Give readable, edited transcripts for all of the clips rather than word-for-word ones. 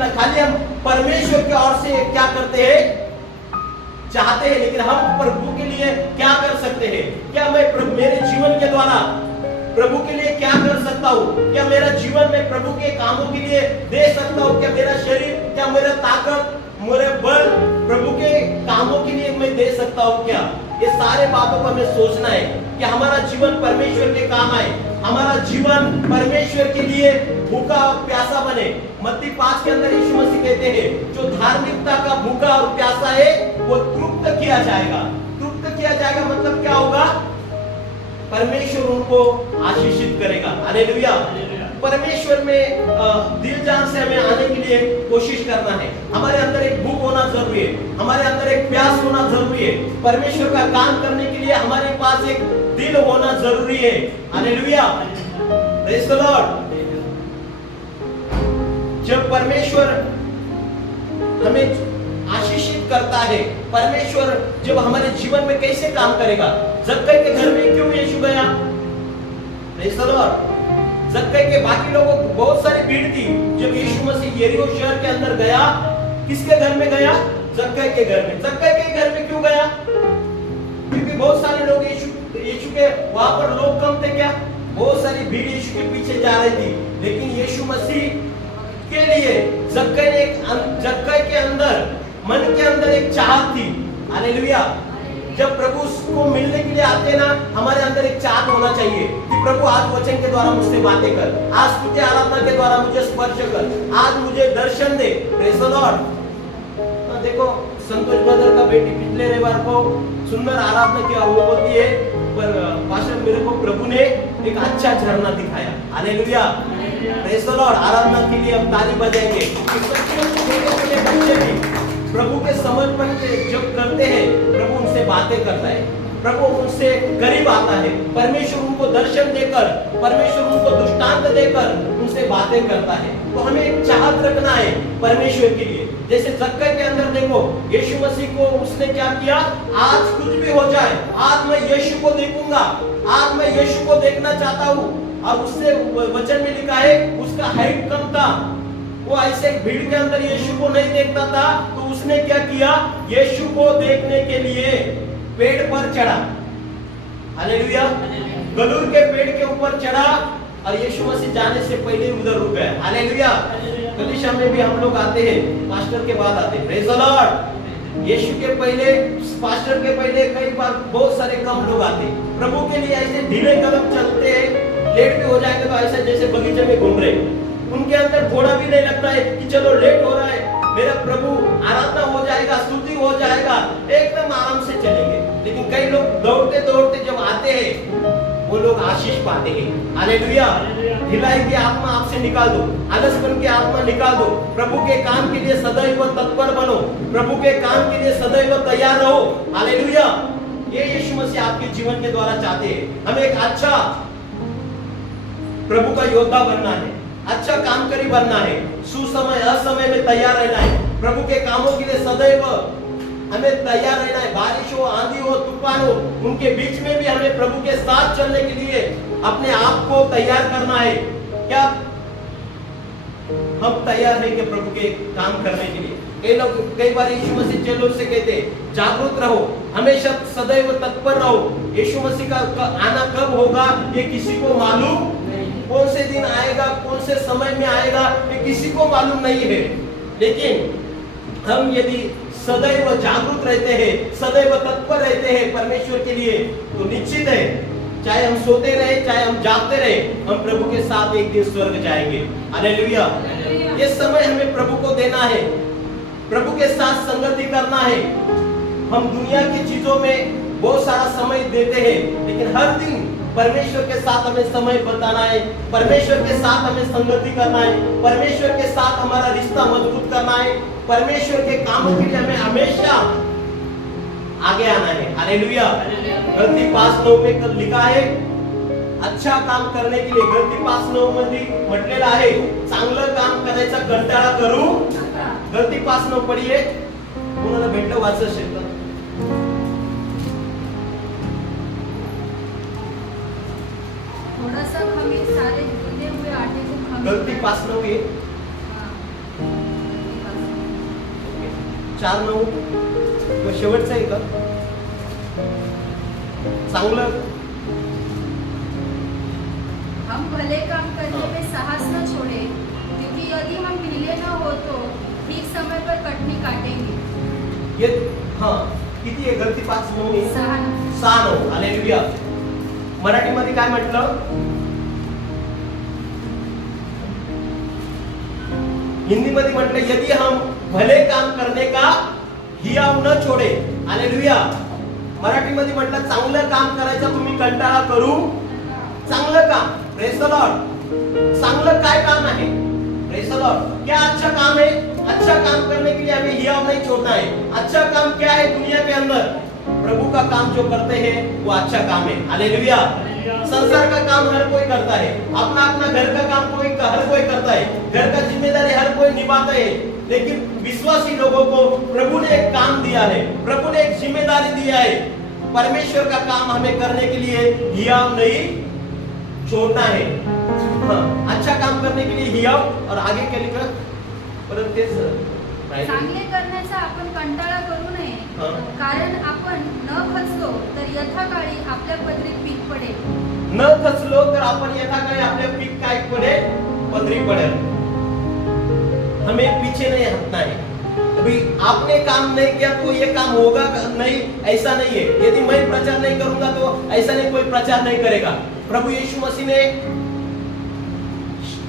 मिलना, खाली हम परमेश्वर की ओर से क्या करते हैं, चाहते हैं, लेकिन हम प्रभु के लिए क्या कर सकते हैं? क्या मैं मेरे जीवन के द्वारा प्रभु के लिए क्या कर सकता हूँ? क्या मेरा जीवन में प्रभु के कामों के लिए दे सकता हूँ? क्या मेरा शरीर, क्या मेरा ताकत, मेरे बल प्रभु के कामों के लिए मैं दे सकता हूँ क्या? ये सारे बातों को हमें सोचना है कि हमारा जीवन परमेश्वर के काम आए, हमारा जीवन परमेश्वर के लिए भूखा और प्यासा बने। मत्ती 5 के अंदर यीशु मसीह कहते हैं, जो धार्मिकता का भूखा और प्यासा है वो तृप्त किया जाएगा। तृप्त किया जाएगा मतलब क्या होगा? परमेश्वर उनको आशीषित करेगा। हालेलुया। परमेश्वर में दिल जान से हमें आने के लिए कोशिश करना है। हमारे अंदर एक भूख होना जरूरी है, हमारे अंदर एक प्यास होना जरूरी है। परमेश्वर का काम करने के लिए हमारे पास एक दिल होना जरूरी है। Hallelujah, praise the Lord. जब परमेश्वर हमें आशीषित करता है, परमेश्वर जब हमारे जीवन में कैसे काम करेगा? जक्कई के घर में क्यों यीशु गया? Praise the Lord. जक्कई के बाकी लोगों को बहुत सारी भीड़ थी। जब यीशु मसीह यरीहो शहर के अंदर गया, किसके घर में गया? जक्कई के घर में। जक्कई के घर में क्यों गया? क्योंकि बहुत सारे लोग यीशु के वहां पर लोग कम थे क्या? बहुत सारी भीड़ यीशु के पीछे जा रही थी, लेकिन यीशु मसीह के लिए जक्कई के अंदर, मन के अंदर एक चाहत थी। हालेलुया। जब प्रभु को मिलने के लिए आते ना, हमारे अंदर एक चाहत होना चाहिए कि प्रभु आज वचन के द्वारा मुझसे बातें कर, आज तुझे आराधना के द्वारा मुझे स्पर्श कर, आज मुझे दर्शन दे। Praise the Lord. देखो संतोष ब्रदर का बेटी पिछले रविवार को सुंदर आराधना की अनुभूति है, पर पास्टर मेरे को प्रभु ने एक अच्छा झरना दिखाया। Hallelujah, praise the Lord. आराधना के लिए हम ताली बजाएंगे। बच्चे भी प्रभु के समर्पण जब करते हैं, प्रभु उनसे बातें करता है, प्रभु उनसे करीब आता है। परमेश्वर उनको दर्शन देकर, परमेश्वर उनको दृष्टांत देकर उनसे बातें करता है। तो हमें एक चाहत रखना है परमेश्वर के लिए। जैसे जक्कई के अंदर देखो, यीशु मसीह को उसने क्या किया? आज कुछ भी हो जाए, आज मैं यीशु को देखूंगा, आज मैं यीशु को देखना चाहता हूँ। और उससे वचन में लिखा है उसका हाइट कम था, वो ऐसे भीड़ के अंदर यीशु को नहीं देखता था, तो उसने क्या किया? यीशु को देखने के लिए पेड़ पर चढ़ा। हालेलुया। गलूर के पेड़ के ऊपर चढ़ा और यीशु मसीह जाने से पहले उधर रुक गए। हालेलुया। कलीसिया में भी हम लोग आते हैं, पास्टर के बाद आते हैं। Praise the Lord. यीशु के पहले, पास्टर के पहले कई बार बहुत सारे कम लोग आते हैं। प्रभु के लिए ऐसे ढीले कदम चलते हैं, लेट भी हो जाएगा तो ऐसे जैसे बगीचे में घूम रहे। उनके अंदर थोड़ा भी नहीं लगता है कि चलो लेट हो रहा है, मेरा प्रभु आराधना हो जाएगा, स्तुति हो जाएगा, एकदम आराम से चलेंगे। लेकिन कई लोग दौड़ते दौड़ते जब आते हैं, वो लोग आशीष पाते हैं। हालेलुया। ढिलाई की आत्मा आपसे निकाल दो, आलसपन की आत्मा निकाल दो। प्रभु के काम के लिए सदैव तत्पर बनो, प्रभु के काम के लिए सदैव तैयार रहो। हालेलुया। ये यीशु मसीह आपके जीवन के द्वारा चाहते हैं। हमें एक अच्छा प्रभु का योद्धा बनना है, अच्छा कामकरी बनना है, सुसमय असमय में तैयार रहना है। प्रभु के कामों के लिए सदैव हमें तैयार रहना है। बारिश हो, आंधी हो, तूफान हो, उनके बीच में भी हमें प्रभु के साथ चलने के लिए अपने आप को तैयार करना है। क्या हम तैयार हैं कि प्रभु के काम करने के लिए? कई बार यीशु मसीह चेलों से कहते हैं, जागरूक रहो, हमेशा सदैव तत्पर रहो। यीशु मसीह का आना कब होगा ये किसी को मालूम, कौन से दिन आएगा, कौन से समय में आएगा, ये किसी को मालूम नहीं है। लेकिन हम यदि सदैव जागरूक रहते हैं, सदैव तत्पर रहते हैं परमेश्वर के लिए, तो निश्चित है चाहे हम सोते रहे, चाहे हम जागते रहे, हम प्रभु के साथ एक दिन स्वर्ग जाएंगे। हालेलुया। ये समय हमें प्रभु को देना है, प्रभु के साथ संगति करना है। हम दुनिया की चीजों में बहुत सारा समय देते हैं, लेकिन हर दिन परमेश्वर के साथ हमें समय बताना है, परमेश्वर के साथ हमें संगति करना है, परमेश्वर के साथ हमारा रिश्ता मजबूत करना है, परमेश्वर के कामों के लिए हमें हमेशा आगे आना है। हालेलुया। गलती 5:9 में लिखा है, अच्छा काम करने के लिए गलती 5:9 मध्ये म्हटलेलं आहे, चांगलं काम करायचा कंटाळा करू। गलती 5:9 पढिए, कोणाला भेटलं वाचत असेल तर। थोड़ा सा खमीर सारे भुने हुए आटे को खमीर गलती 5:9 है। 4:9 शेवटचं आहे का? चांगलं हम भले काम करने में साहस न छोड़े, क्योंकि यदि हम ढीले न हो तो ठीक समय पर कटनी काटेंगे। ये हाँ किती आहे गलती? 5:9 आहे. 6:9. हालेलुया. मराठीमध्ये काय म्हटलं? हिंदीमध्ये म्हटलं यदि हम भले काम करने का हियाव न छोडे. हालेलुया. मराठीमध्ये म्हटलं चांगलं काम करायचं तुम्ही कंटाळा करू. चांगलं काम. Praise the Lord. चांगलं काय काम है? Praise the Lord. क्या अच्छा काम है? अच्छा काम करने के लिए हमें हियाव नहीं छोड़ना है. अच्छा काम क्या है दुनिया के अंदर? प्रभु का काम जो करते हैं वो अच्छा काम है. हालेलुया. संसार का काम हर कोई करता है. अपना अपना घर का काम हर कोई करता है. घर का जिम्मेदारी हर कोई निभाता है. लेकिन विश्वासी लोगों को प्रभु ने एक काम दिया है. प्रभु ने एक जिम्मेदारी दिया है. परमेश्वर का काम हमें करने के लिए हियाव नहीं छोड़ना है. हाँ, अच्छा काम करने के लिए हियाव. और आगे क्या लिखा? परत तेच चांगले करण्याचा आपण कंटाळा करू नये, कारण आपण न खचलो तर यथाकाळी आपल्या पदरी पीक पडेल. न खचलो तर आपण यथाकाळी आपल्या पीक काय पडेल? पदरी पडेल. हमें पीछे नहीं हटना है. अभी आपने काम नहीं किया तो ये काम होगा नहीं, ऐसा नहीं है. यदि मैं प्रचार नहीं करूंगा तो ऐसा नहीं कोई प्रचार नहीं करेगा. प्रभु यीशु मसीह ने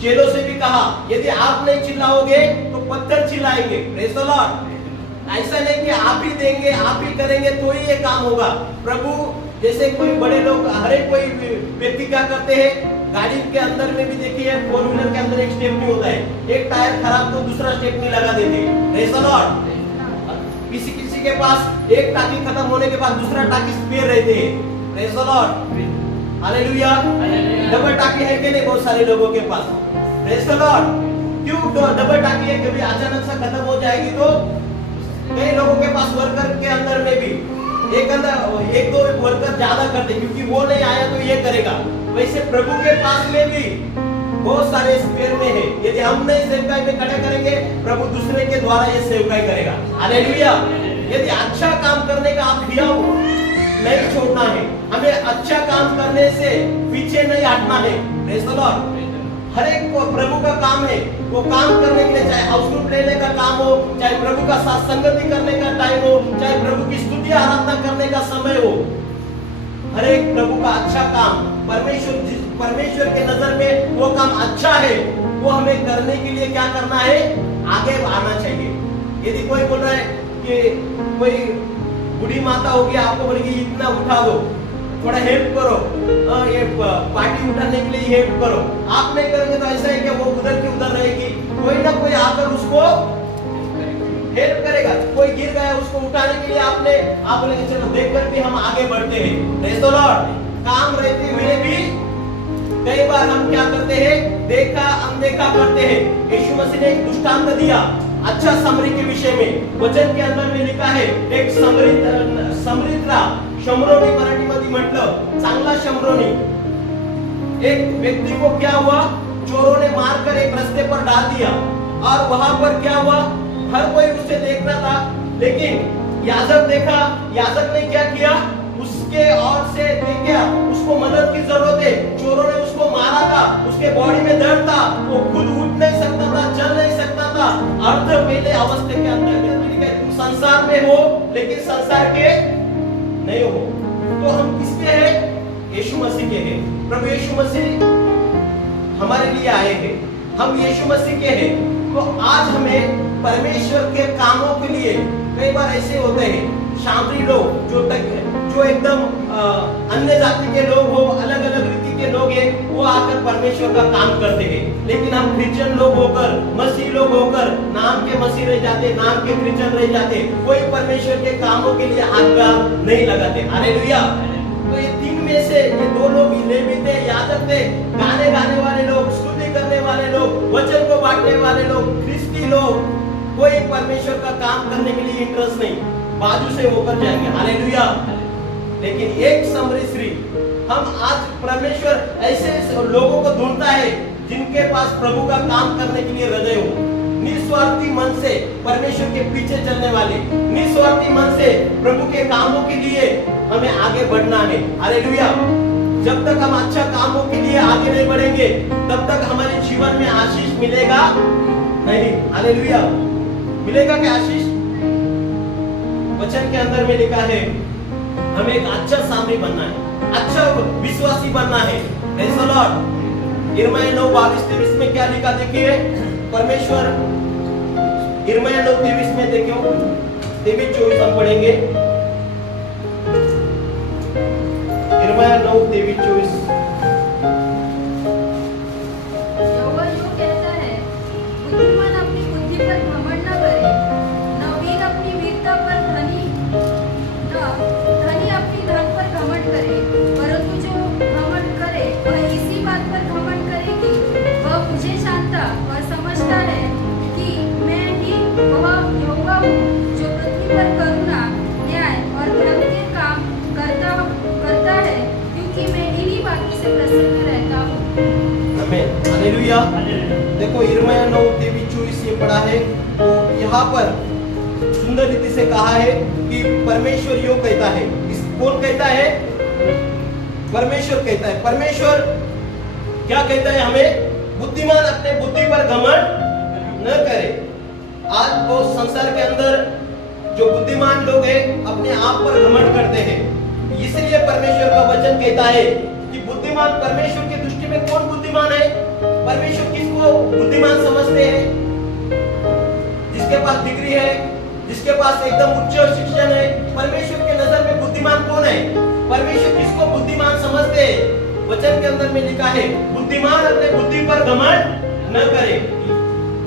चेलों से भी कहा यदि आप नहीं चिल्लाओगे तो पत्थर चिल्लाएंगे. Praise the Lord. ऐसा नहीं कि आप ही देंगे आप ही करेंगे तो ही ये काम होगा. प्रभु जैसे कोई बड़े लोग हर एक कोई व्यक्ति क्या करते हैं, गाड़ी के अंदर में भी देखिए 4 व्हीलर के अंदर एक स्टेपनी होता है. एक टायर खराब तो दूसरा स्टेपनी लगा देते हैं. Praise the Lord. किसी किसी के पास एक टाकी खत्म होने के बाद दूसरा टाकी स्पेयर रहते हैं. Praise the Lord. Hallelujah. Double टाकी है कि नहीं बहुत सारे लोगों के पास? Praise the Lord. क्यों डबल टाकी है? कभी अचानक से खत्म हो जाएगी तो कई लोगों के पास वर्कर के अंदर में भी एक दो वर्कर ज्यादा करते क्योंकि वो नहीं आया तो ये करेगा. वैसे प्रभु के पास में भी बहुत सारे स्पेयर में है. यदि हम नहीं सेवकाई में खड़े करेंगे प्रभु दूसरे के द्वारा ये सेवकाई करेगा. हालेलुया. यदि अच्छा काम करने का आप हियाव नहीं छोड़ना है. हमें अच्छा काम करने से पीछे नहीं हटना है. Praise the Lord. हर एक को प्रभु का काम है वो काम करने के लिए, चाहे हाउस ग्रुप लेने का काम हो, चाहे प्रभु का साथ संगति करने का टाइम हो, चाहे प्रभु की स्तुति आराधना करने का समय हो. हर एक प्रभु का अच्छा काम परमेश्वर के नजर में वो काम अच्छा है. वो हमें करने के लिए क्या करना है? आगे आना चाहिए. यदि कोई बोल रहा है कि कोई बूढ़ी माता होगी आपको बोलेगी इतना उठा दो, थोड़ा हेल्प करो, ये पार्टी उठाने के लिए हेल्प करो. आप नहीं करेंगे तो ऐसा है कि वो उधर की उधर रहेगी. कोई ना कोई आकर उसको हेल्प करेगा. कोई गिर गया उसको उठाने के लिए आप बोलेंगे चलो देखकर भी हम आगे बढ़ते हैं. Praise the Lord. काम रहते हुए भी कई बार हम क्या करते हैं? देखा अनदेखा करते हैं. यीशु मसीह ने एक दृष्टांत दिया अच्छा समरी के विषय में. वचन के अंदर में लिखा है एक समरीतला शमरोनी मराठीमध्ये म्हटलं चांगला शमरोनी. एक व्यक्ति को क्या हुआ? चोरों ने मारकर एक रास्ते पर डाल दिया. और वहां पर क्या हुआ? हर कोई उसे देख रहा था. लेकिन याजक देखा. याजक ने क्या किया? उसके ओर से देखा उसको मदद की जरूरत है. चोरों ने उसको मारा था. उसके बॉडी में दर्द था. वो खुद उठ नहीं सकता था, चल नहीं सकता था. अर्ध पहले अवस्थे के अंदर तुम संसार में हो लेकिन संसार के नहीं हो. तो हम किसके हैं? यीशु मसीह के हैं. प्रभु यीशु मसीह हमारे लिए आए हैं. हम यीशु मसीह के हैं. तो आज हमें परमेश्वर के कामों के लिए कई बार ऐसे होते हैं शामरी लोग जो एकदम अन्य जाति के लोग हो, अलग अलग रीति के लोग हैं, वो आकर परमेश्वर का काम करते हैं. लेकिन हम क्रिश्चियन लोग होकर, मसीह लोग होकर नाम के मसीह रह जाते, नाम के क्रिश्चियन रह जाते. कोई परमेश्वर के कामों के लिए हाथ नहीं लगाते. हालेलुया. तो ये तीन में से ये दो लोग लेवी थे, याजक थे. गाने वाले लोग, स्तुति करने वाले लोग, वचन को बांटने वाले लोग, ख्रिस्ती लोग, कोई परमेश्वर का काम करने के लिए इंटरेस्ट नहीं, बाजू से होकर जाएंगे. हालेलुया. लेकिन एक समरी स्त्री, हम आज परमेश्वर ऐसे लोगों को ढूंढता है जिनके पास प्रभु का काम करने के लिए हृदय हो. निस्वार्थी मन से परमेश्वर के पीछे चलने वाले, निस्वार्थी मन से प्रभु के कामों के लिए हमें आगे बढ़ना है। हालेलुया। जब तक हम अच्छा कामों के लिए आगे नहीं बढ़ेंगे तब तक हमारे जीवन में आशीष मिलेगा नहीं। हालेलुया। मिलेगा क्या आशीष? वचन के अंदर में लिखा है हमें एक अच्छा सामरी बनना है, अच्छा विश्वासी बनना है। Praise the Lord. यिर्मयाह 9:22-23 में क्या लिखा देखिए परमेश्वर। यिर्मयाह 9:23 में देखियो 23-24 हम पढ़ेंगे। यिर्मयाह 9:23-24। यहोवा यूं कहता है, बुद्धिमान अपनी बुद्धि पर घमंड न करे, न वीर अपनी वीरता पर धनी अपनी धन पर घमंड करे, परंतु जो घमंड करे वह इसी बात पर घमंड करे कि वह मुझे जानता और समझता है कि मैं ही वह यहोवा हूँ जो पृथ्वी पर करुणा, न्याय और धर्म के काम करता है, क्योंकि मैं इन्हीं बातों से प्रसन्न रहता हूँ। आमीन। हालेलुया। देखो यिर्मयाह 9:23-24 ये पढ़ा है, तो यहाँ पर सुंदर रीति से कहा है कि परमेश्वर यो कहता है। कौन कहता है? परमेश्वर कहता है। परमेश्वर क्या कहता है हमें? बुद्धिमान अपने बुद्धि पर घमंड न करे। आज वो संसार के अंदर जो बुद्धिमान लोग हैं अपने आप पर घमंड करते हैं, इसलिए परमेश्वर का वचन कहता है कि बुद्धिमान परमेश्वर की दृष्टि में कौन बुद्धिमान है? परमेश्वर किसको बुद्धिमान समझते हैं? जिसके पास डिग्री है, जिसके पास एकदम उच्च शिक्षण है। परमेश्वर के नजर में बुद्धिमान कौन है? परमेश्वर किसको बुद्धिमान समझते हैं? वचन के अंदर में लिखा है बुद्धिमान अपने बुद्धि पर घमंड न करे।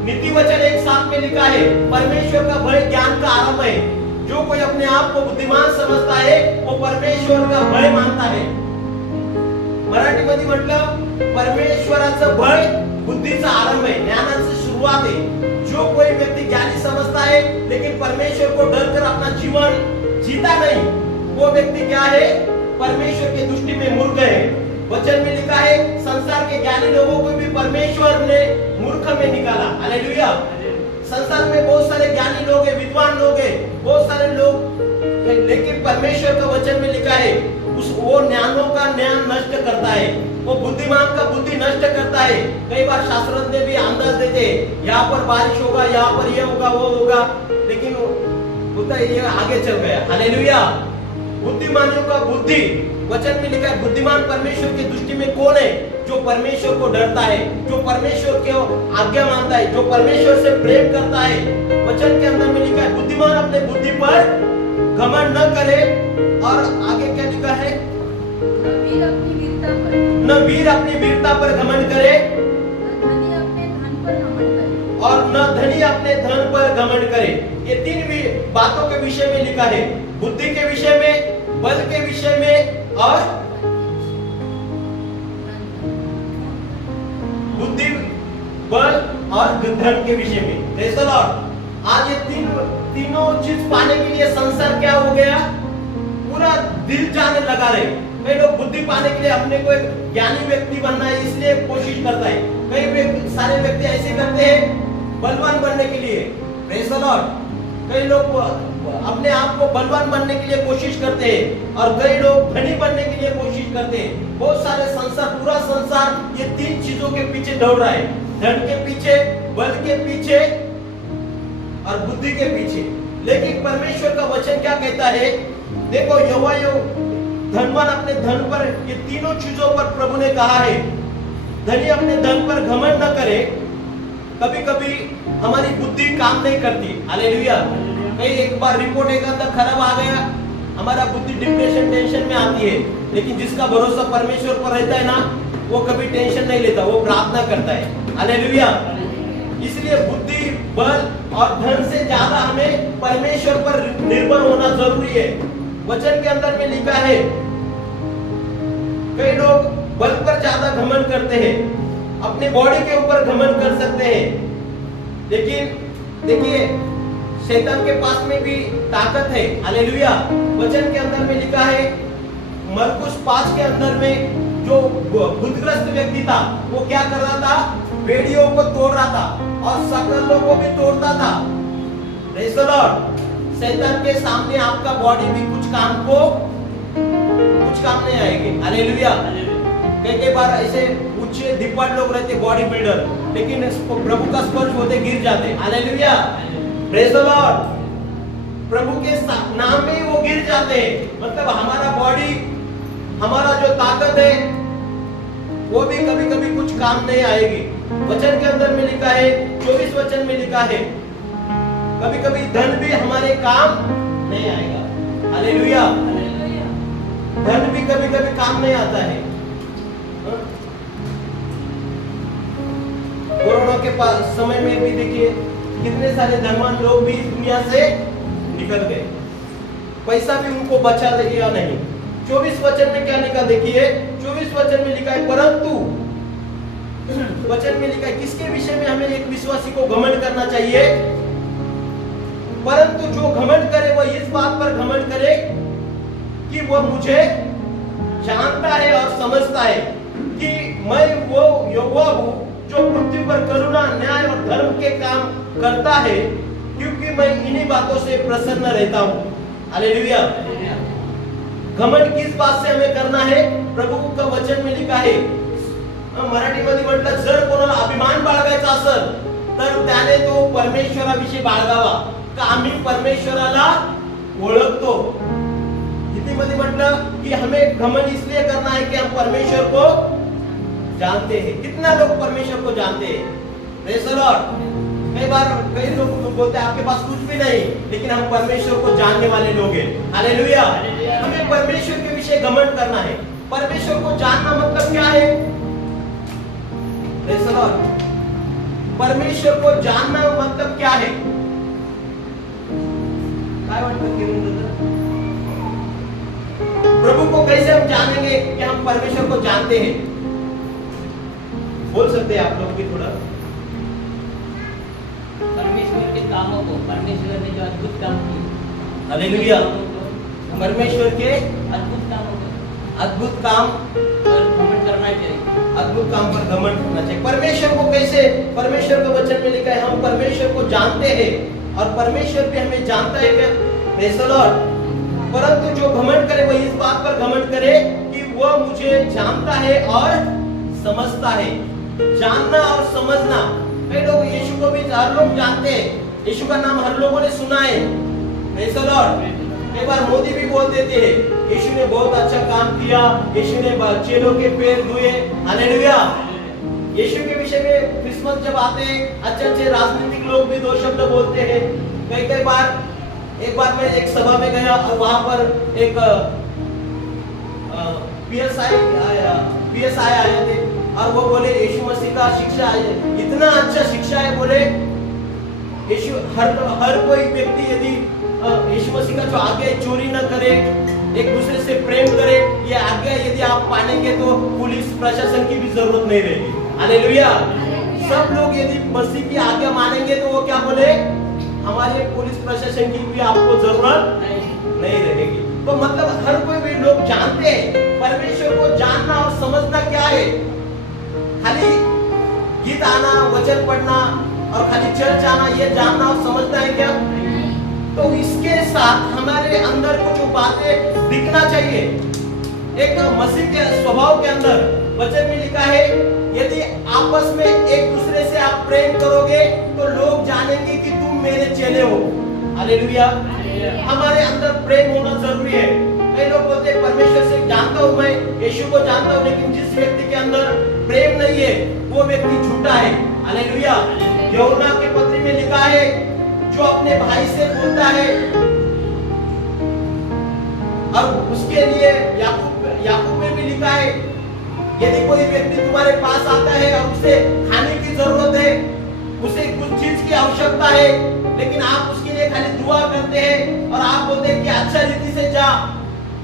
नीति वचन 1:7 में लिखा है परमेश्वर का भय ज्ञान का आरंभ है। जो कोई अपने आप को बुद्धिमान समझता है वो परमेश्वर का भय मानता है। मराठीमध्ये म्हटलं परमेश्वराचं भय बुद्धीचा आरंभ है, ज्ञानाची सुरुवात है। जो कोई व्यक्ति ज्ञानी समझता है लेकिन परमेश्वर को डर कर अपना जीवन जीता नहीं, वो व्यक्ति क्या है? परमेश्वर की दृष्टि में मूर्ख है। वचन में लिखा है संसार के ज्ञानी लोगों को भी परमेश्वर ने मूर्ख में निकाला। हालेलुया। संसार में बहुत सारे ज्ञानी लोग हैं, विद्वान लोग हैं, बहुत सारे लोग, लेकिन परमेश्वर का वचन में लिखा है वो ज्ञानों का ज्ञान नष्ट करता है, वो बुद्धिमान का बुद्धि नष्ट करता है। कई बार शास्त्रज्ञ भी अंदाज देते हैं यहाँ पर बारिश होगा, यहाँ पर ये होगा, वो होगा, लेकिन होता है ये आगे चल गया। हालेलुया। बुद्धिमानों का बुद्धि, वचन में लिखा है बुद्धिमान परमेश्वर की दृष्टि में कौन है? जो परमेश्वर को डरता है, जो परमेश्वर को आज्ञा मानता है, जो परमेश्वर से प्रेम करता है। वचन के अंदर में लिखा है बुद्धिमान अपने बुद्धि पर घमंड न करे। और आगे क्या लिखा है? न वीर अपनी वीरता पर घमंड करे और न धनी अपने धन पर घमंड करे। ये तीन बातों के विषय में लिखा है, बुद्धि के विषय में, बल के विषय में और बुद्धि, बल और धन के विषय में। Praise the Lord. आज ये तीनों चीज पाने के लिए संसार क्या हो गया? पूरा दिल जाने लगा रहे। कई लोग बुद्धि पाने के लिए अपने को एक ज्ञानी व्यक्ति बनना है इसलिए कोशिश करता है। कई सारे व्यक्ति ऐसे करते हैं बलवान बनने के लिए। Praise the Lord. कई लोग अपने आप को बलवान बनने के लिए कोशिश करते हैं और कई लोग धनी बनने के लिए कोशिश करते हैं। बहुत सारे संसार, पूरा संसार ये तीन चीजों के पीछे दौड़ रहा है, धन के पीछे, बल के पीछे और बुद्धि के पीछे। लेकिन परमेश्वर का वचन क्या कहता है? देखो यहोवा धनवान अपने धन पर, ये तीनों चीजों पर प्रभु ने कहा है धनी अपने धन पर घमंड न करे। कभी कभी हमारी बुद्धि काम नहीं करती। हालेलुया। कई एक बार रिपोर्ट एक अंदर खराब आ गया, हमारा बुद्धि डिप्रेशन, टेंशन में आती है। लेकिन जिसका भरोसा परमेश्वर पर रहता है ना, वो कभी टेंशन नहीं लेता, वो प्रार्थना करता है। हालेलुया। इसलिए बुद्धि, बल और धन से ज्यादा हमें परमेश्वर पर निर्भर होना जरूरी है। वचन के अंदर में लिखा है कई लोग बल पर ज्यादा घमंड करते हैं, अपने बॉडी के ऊपर घमंड कर सकते हैं। लेकिन देखिए शैतान के पास में भी ताकत है। हालेलुया। वचन के अंदर में लिखा है मरकुस 5 के अंदर में जो बुद्धग्रस्त व्यक्ति था वो क्या कर रहा था? बेड़ियों को तोड़ रहा था और सकलों को भी तोड़ता था। Praise the Lord. शैतान के सामने आपका बॉडी भी कुछ काम नहीं आएगी। हालेलुया। कई बार ऐसे ऊंचे दिपट लोग रहते बॉडी बिल्डर, लेकिन प्रभु का स्पर्श होते गिर जाते। हालेलुया। Praise the Lord. प्रभु के नाम में वो गिर जाते हैं। मतलब हमारा बॉडी, हमारा जो ताकत है वो भी कभी कभी कुछ काम नहीं आएगी। वचन के अंदर में लिखा है, 24 वचन में लिखा है, कभी कभी धन भी हमारे काम नहीं आएगा। हालेलुया। धन भी कभी कभी काम नहीं आता है। कोरोना के समय में भी देखिए कितने सारे धनवान लोग भी इस दुनिया से निकल गए, पैसा भी उनको बचा या नहीं। 24 वचन में क्या लिखा देखिए, 24 वचन में लिखा है, परंतु वचन में लिखा है किसके विषय में हमें एक विश्वासी को घमंड करना चाहिए। परंतु जो घमंड करे वह इस बात पर घमंड करे कि वह मुझे जानता है और समझता है कि मैं वो यहोवा हूं जो पृथ्वी पर करुणा, न्याय और धर्म के काम करता है, क्योंकि मैं इन्हीं बातों से प्रसन्न रहता हूं। हालेलुया। घमंड किस बात से हमें करना है? प्रभु का वचन में लिखा है, मराठीमध्ये म्हटलं, जर कोणाला अभिमान बाळगायचा असेल तर त्याने तो परमेश्वराविषयी बाळगावा, का आम्ही परमेश्वराला ओळखतो। हिंदीमध्ये म्हटलं कि हमें घमंड इसलिए करना है कि हम परमेश्वर को जानते हैं। कितना लोग परमेश्वर को जानते हैं? Praise the Lord. कई बार कई लोग बोलते हैं आपके पास कुछ भी नहीं, लेकिन हम परमेश्वर को जानने वाले लोग हैं। हालेलुया। हमें परमेश्वर के विषय घमंड करना है। परमेश्वर को जानना मतलब क्या है? Praise the Lord. परमेश्वर को जानना मतलब क्या है? काय वाटतं किरण दादा? प्रभु को कैसे हम जानेंगे कि हम परमेश्वर को जानते हैं? बोल सकते हैं आप लोग भी थोड़ा? परमेश्वर के कामों को, परमेश्वर ने जो अद्भुत काम किए, हालेलुया। परमेश्वर के अद्भुत कामों को, अद्भुत काम पर घमंड करना चाहिए। अद्भुत काम पर घमंड करना चाहिए। परमेश्वर को कैसे? परमेश्वर के वचन में लिखा है हम परमेश्वर को जानते हैं और परमेश्वर भी हमें जानता है क्या? Praise the Lord. परंतु जो घमंड करे वह इस बात पर घमंड करे कि वह मुझे जानता है और समझता है। जानना और समझना, कई लोग यीशु को भी हर लोग जानते हैं, यीशु का नाम हर लोगों ने सुना है। Praise the Lord. कई बार मोदी भी बोल देते हैं यीशु ने बहुत अच्छा काम किया, यीशु ने चेलों के पैर धुए। हालेलुया। यीशु के विषय में क्रिसमस जब आते हैं अच्छे अच्छे राजनीतिक लोग भी दो शब्द बोलते हैं। कई बार, एक बार मैं एक सभा में गया और वहां पर एक पीएसआई आए थे और वो बोले यीशु मसीह का शिक्षा इतना अच्छा शिक्षा है। बोले यीशु हर कोई व्यक्ति यदि यीशु मसीह का जो आज्ञा चोरी न करे, एक दूसरे से प्रेम करे, ये आज्ञा यदि आप पालेंगे तो पुलिस प्रशासन की भी जरूरत नहीं रहेगी। हालेलुया। सब लोग यदि मसीह की आज्ञा मानेंगे तो वो क्या बोले, हमारे पुलिस प्रशासन की भी आपको जरूरत नहीं रहेगी। तो मतलब हर कोई भी लोग जानते हैं। परमेश्वर को जानना और समझना क्या है? खाली गीत आना, वचन पढ़ना और खाली चर्च आना, ये जानना और समझना है क्या? तो इसके साथ हमारे अंदर कुछ बातें दिखना चाहिए। एक मसीह के स्वभाव के अंदर वचन में लिखा है, यदि आपस में एक दूसरे से आप प्रेम करोगे तो लोग जानेंगे कि तुम मेरे चेले हो। हालेलुया। हमारे अंदर प्रेम होना जरूरी है। कई लोग बोलते हैं परमेश्वर से जानता हूं, मैं यीशु को जानता हूं, लेकिन जिस व्यक्ति के अंदर प्रेम नहीं है वो व्यक्ति झूठा है। हालेलुया। यूहन्ना के पत्री में लिखा है, जो अपने भाई से बोलता है और उसके लिए याकूब में भी लिखा है, यदि कोई व्यक्ति तुम्हारे पास आता है और उसे खाने की जरूरत है, उसे कुछ चीज की आवश्यकता है, लेकिन आप उसके लिए खाली दुआ करते हैं और आप बोलते हैं कि अच्छा रीति से जा,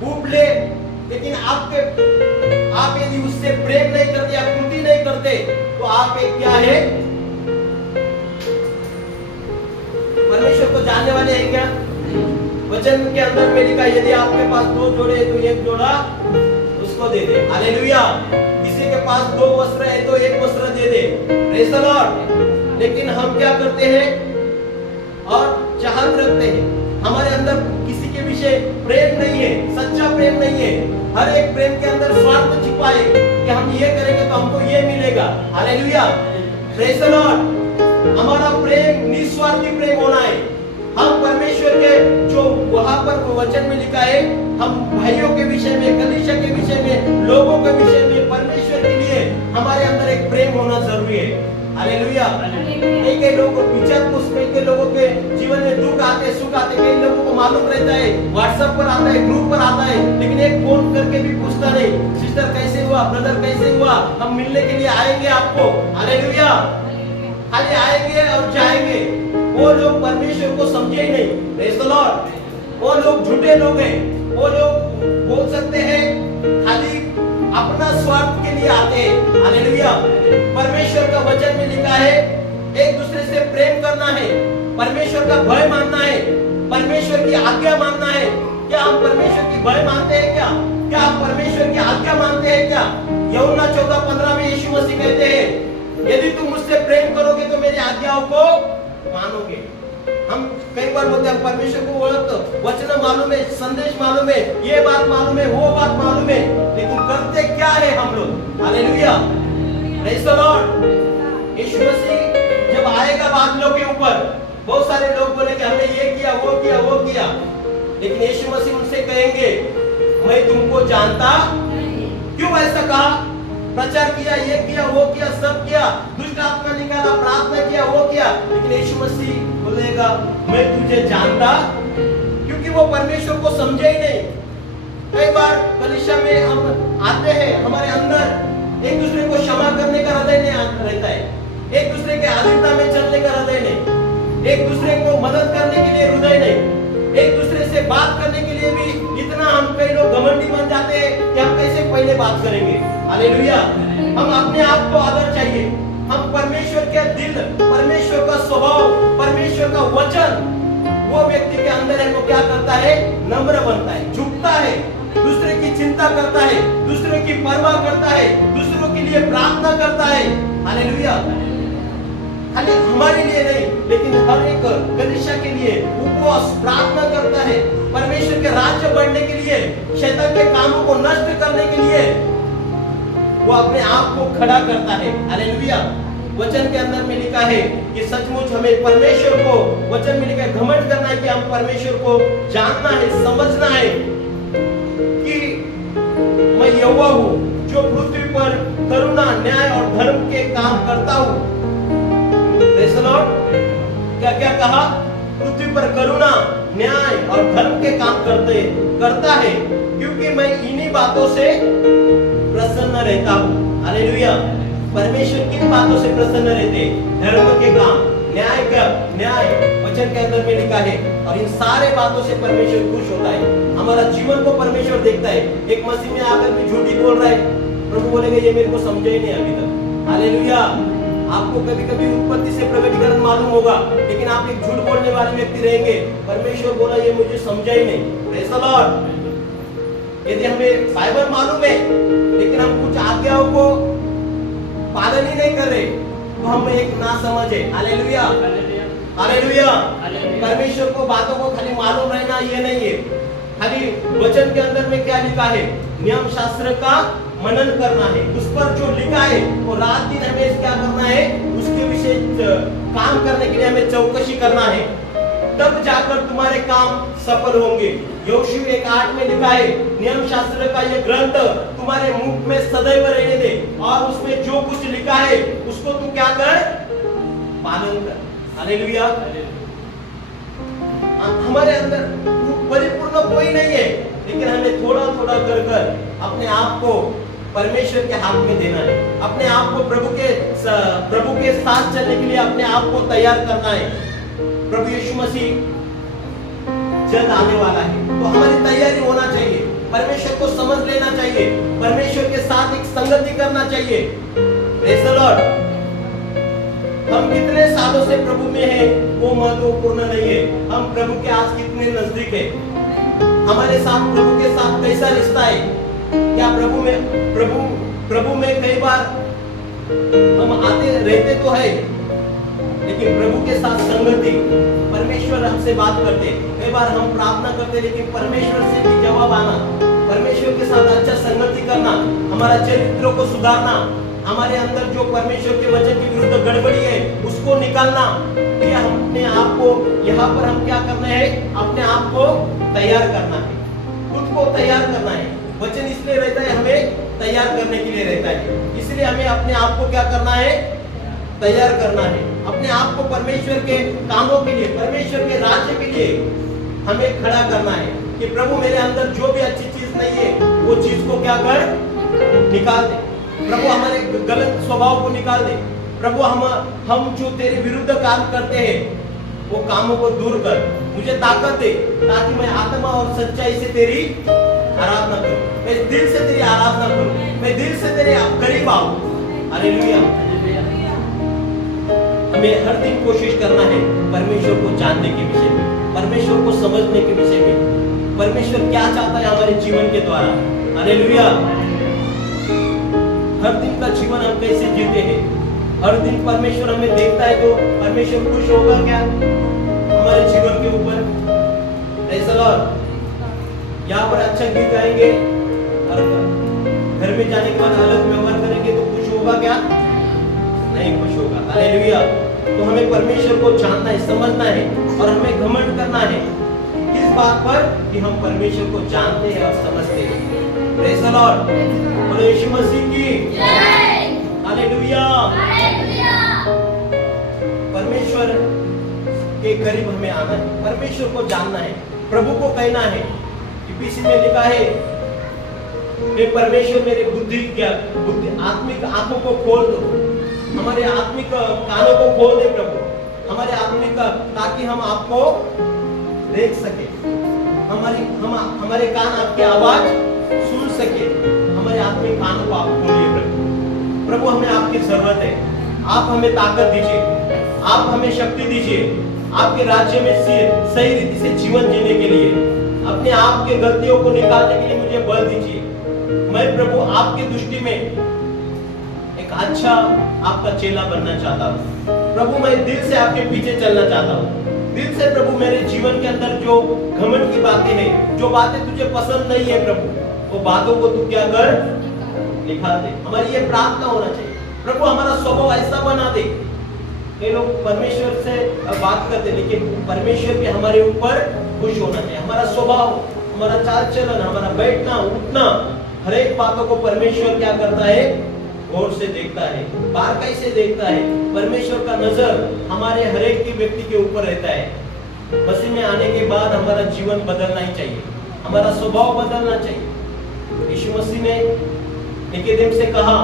भूख ले, लेकिन आप यदि उससे प्रेम नहीं करते या कृति नहीं करते तो आप एक क्या है? परमेश्वर को जानने वाले हैं क्या? वचन के अंदर में लिखा है, यदि आपके पास 2 जोड़े तो एक जोड़ा उसको दे दे। हालेलुया। किसी के पास 2 वस्त्र है तो 1 वस्त्र दे दे। Praise praise the Lord. लेकिन हम क्या करते हैं और चाहत रखते हैं, हमारे अंदर किसी के विषय प्रेम नहीं है, सच्चा प्रेम नहीं है। हर एक प्रेम के अंदर स्वार्थ छिपा है कि हम ये करेंगे तो हमको ये मिलेगा। Hallelujah, praise the Lord. हमारा प्रेम निस्वार्थी प्रेम होना है। हम परमेश्वर के जो वहां पर वचन में लिखा है, हम भाइयों के विषय में, कलीसिया के विषय में, लोगों के विषय में, परमेश्वर के लिए हमारे अंदर एक प्रेम होना जरूरी है। हालेलुया। कई लोग विचार को, कई लोगों के जीवन में दुख आते, सुख आते, कई लोगों को मालूम रहता है, व्हाट्सएप पर आता है, ग्रुप पर आता है, लेकिन एक फोन करके भी पूछता नहीं, सिस्टर कैसे हुआ, ब्रदर कैसे हुआ, हम मिलने के लिए आएंगे आपको। हालेलुया। खाली आएंगे और जाएंगे। वो लोग परमेश्वर को समझे ही नहीं। Praise the Lord. वो लोग झूठे लोग हैं। वो लोग बोल सकते हैं खाली अपना स्वार्थ के लिए आते हैं। हालेलुया। परमेश्वर का वचन में लिखा है एक दूसरे से प्रेम करना है, परमेश्वर का भय मानना है, परमेश्वर की आज्ञा मानना है। क्या हम परमेश्वर की भय मानते हैं? क्या हम परमेश्वर की आज्ञा मानते हैं? क्या यूहन्ना 14:15 में यीशु मसीह कहते हैं, यदि तुम मुझसे प्रेम करोगे तो मेरी आज्ञाओं को मानोगे। हम कई बार बोलते हैं परमेश्वर को ओळखतो, वचन मालूम है, संदेश मालूम है, ये बात मालूम है, वो बात मालूम है, लेकिन करते क्या है हम लोग? Hallelujah, praise the Lord. Yeshu Masih जब आएगा बादलों के ऊपर, बहुत सारे लोग बोलेंगे हमने ये किया, वो किया, वो किया, लेकिन यीशु मसीह उनसे कहेंगे मैं तुमको जानता। क्यों ऐसा कहा? प्रचार किया, ये किया, वो किया, सब किया, दुष्ट आत्मा निकाला, प्रार्थना किया, वो किया, लेकिन यीशु मसीह बोलेगा मैं तुझे जानता, क्योंकि वो परमेश्वर को समझे ही नहीं। कई बार कलीसिया में हम आते हैं, हमारे अंदर एक दूसरे को क्षमा करने का हृदय नहीं रहता है, एक दूसरे के अधीनता में चलने का हृदय नहीं, एक दूसरे को मदद करने के लिए हृदय नहीं, एक दूसरे से बात करने के लिए भी इतना हम कई लोग घमंडी बन जाते हैं कि हम कैसे पहले बात करेंगे। हालेलुया। हम अपने आप को आदर चाहिए। हम परमेश्वर के दिल, परमेश्वर का स्वभाव, परमेश्वर का वचन वो व्यक्ति के अंदर है, वो क्या करता है? नम्र बनता है, झुकता है, दूसरे की चिंता करता है, दूसरे की परवाह करता है, दूसरों के लिए प्रार्थना करता है। हालेलुया। खाली हमारे लिए नहीं, लेकिन हर एक कलीसिया के लिए उपवास प्रार्थना करता है, परमेश्वर के राज्य बढ़ने के लिए, शैतान के कामों को नष्ट करने के लिए वो अपने आप को खड़ा करता है। हालेलुया। वचन के अंदर में लिखा है कि सचमुच हमें परमेश्वर को, वचन में लिखा है घमंड करना है कि हम परमेश्वर को जानना है, समझना है कि मैं यहोवा हूँ जो पृथ्वी पर करुणा, न्याय और धर्म के काम करता हूँ। Praise the Lord. क्या क्या कहा? पृथ्वी पर करुणा, न्याय और धर्म के काम करता है, क्योंकि मैं इन्हीं बातों से प्रसन्न रहता हूँ। हालेलुया। परमेश्वर किन बातों से प्रसन्न रहते? धर्म के काम, न्याय वचन के अंदर में लिखा है, और इन सारे बातों से परमेश्वर खुश होता है। हमारा जीवन को परमेश्वर देखता है। एक मसीह में आकर भी झूठी बोल रहा है, प्रभु बोलेंगे ये मेरे को समझा ही नहीं अभी तक। हालेलुया। आपको कभी कभी उत्पत्ति से प्रकटीकरण मालूम होगा, लेकिन आप एक झूठ बोलने वाले व्यक्ति रहेंगे। परमेश्वर बोला ये मुझे समझा ही नहीं। Praise the Lord. यदि हमें बाइबल मालूम है, लेकिन हम कुछ आज्ञाओं को पालन ही नहीं कर रहे, तो हम एक ना समझ है। Hallelujah, hallelujah. परमेश्वर को बातों को खाली मालूम रहना ये नहीं है। खाली वचन के अंदर में क्या लिखा है? नियम शास्त्र का मनन करना है, उस पर जो लिखा है वो रात दिन हमें क्या करना है? उसके विषय काम करने के लिए हमें चौकसी करना है, तब जाकर तुम्हारे काम सफल होंगे। योशुआ 1:8 में लिखा है नियम शास्त्र का ये ग्रंथ तुम्हारे मुख में सदैव रहने दे, और उसमें जो कुछ लिखा है उसको तू क्या कर? पालन कर। हालेलुया। हमारे अंदर परिपूर्ण कोई नहीं है, लेकिन हमें थोड़ा थोड़ा कर कर अपने आप को परमेश्वर के हाथ में देना है, अपने आप को प्रभु के साथ चलने के लिए अपने आप को तैयार करना है। प्रभु यीशु मसीह जल्द आने वाला है, तो हमारी तैयारी होना चाहिए, परमेश्वर को समझ लेना चाहिए, परमेश्वर के साथ एक संगति करना चाहिए। Praise the Lord. हम कितने सालों से प्रभु में हैं वो महत्वपूर्ण नहीं है, हम प्रभु के आज कितने नजदीक है, हमारे साथ प्रभु के साथ कैसा रिश्ता है। क्या प्रभु में कई बार हम आते रहते तो है, लेकिन प्रभु के साथ संगति, परमेश्वर हमसे बात करते। कई बार हम प्रार्थना करते लेकिन परमेश्वर से भी जवाब आना, परमेश्वर के साथ अच्छा संगति करना, हमारा चरित्रों को सुधारना, हमारे अंदर जो परमेश्वर के वचन के विरुद्ध गड़बड़ी है उसको निकालना। ये हम अपने आप को यहाँ पर हम क्या करना है, अपने आप को तैयार करना है, खुद को तैयार करना है। वचन इसलिए रहता है, हमें तैयार करने के लिए रहता है, इसलिए हमें अपने आप को क्या करना है, तैयार करना है। अपने आप को परमेश्वर के कामों के लिए, परमेश्वर के राज्य के लिए हमें खड़ा करना है कि प्रभु मेरे अंदर जो भी अच्छी चीज नहीं है वो चीज को क्या कर, निकाल दे। प्रभु हमारे गलत स्वभाव को निकाल दे। प्रभु हम जो तेरे विरुद्ध काम करते हैं वो कामों को दूर कर, मुझे ताकत दे ताकि मैं आत्मा और सच्चाई से तेरी आराधना करूं, मैं दिल से तेरी आराधना करूं, मैं दिल से तेरे करीब आऊं। हालेलुया। हमें हर दिन कोशिश करना है परमेश्वर को जानने के विषय में, परमेश्वर को समझने के विषय में, परमेश्वर क्या चाहता है हमारे जीवन के द्वारा। हालेलुया। हर दिन का जीवन हम कैसे जीते हैं, हर दिन परमेश्वर हमें देखता है तो परमेश्वर खुश होगा क्या हमारे जीवन के ऊपर। Praise the Lord. यहाँ पर अच्छा गीत गाएंगे और घर में जाने के बाद अलग व्यवहार करेंगे तो खुश होगा क्या, नहीं खुश होगा। हालेलुया। तो हमें परमेश्वर को जानना है, समझना है और हमें घमंड करना है किस बात पर, कि हम परमेश्वर को जानते हैं और समझते हैं। Praise the Lord. बोलो यीशु मसीह की जय। हालेलुया। परमेश्वर के करीब हमें आना है, परमेश्वर को जानना है, प्रभु को कहना है। इफिसी में लिखा है, हे परमेश्वर मेरे बुद्धि आत्मिक आंखों को खोल दो, हमारे आत्मिक कानों को खोल दे प्रभु, हमारे आत्मिक, ताकि हम आपको देख सके, हमारे कान आपकी आवाज सुन सके। हमारे आत्मिक कानों को आप खोलिए प्रभु। प्रभु हमें आपकी जरूरत है, आप हमें ताकत दीजिए, आप हमें शक्ति दीजिए, आपके राज्य में सही रीति से जीवन जीने के लिए, अपने आप के गलतियों को निकालने के लिए मुझे बल दीजिए। मैं प्रभु आपकी दृष्टि में एक अच्छा आपका चेला बनना चाहता हूँ प्रभु। मैं दिल से आपके पीछे चलना चाहता हूँ, दिल से प्रभु। मेरे जीवन के अंदर जो घमंड की बातें हैं, जो बातें तुझे पसंद नहीं है प्रभु, वो बातों को तू क्या कर, निकाल दे। हमारी ये प्रार्थना होना चाहिए प्रभु, हमारा स्वभाव ऐसा बना दे। ये लोग परमेश्वर से बात करते लेकिन परमेश्वर भी हमारे ऊपर खुश होना चाहिए। हमारा स्वभाव, हमारा चाल चलन, हमारा बैठना उठना, हर एक बातों को परमेश्वर क्या करता है, गौर से देखता है, बारकाई से देखता है। परमेश्वर का नजर हमारे हर एक की व्यक्ति के ऊपर रहता है। मसीह में आने के बाद हमारा जीवन बदलना ही चाहिए, हमारा स्वभाव बदलना चाहिए। यीशु मसीह ने निकोदेम से कहा,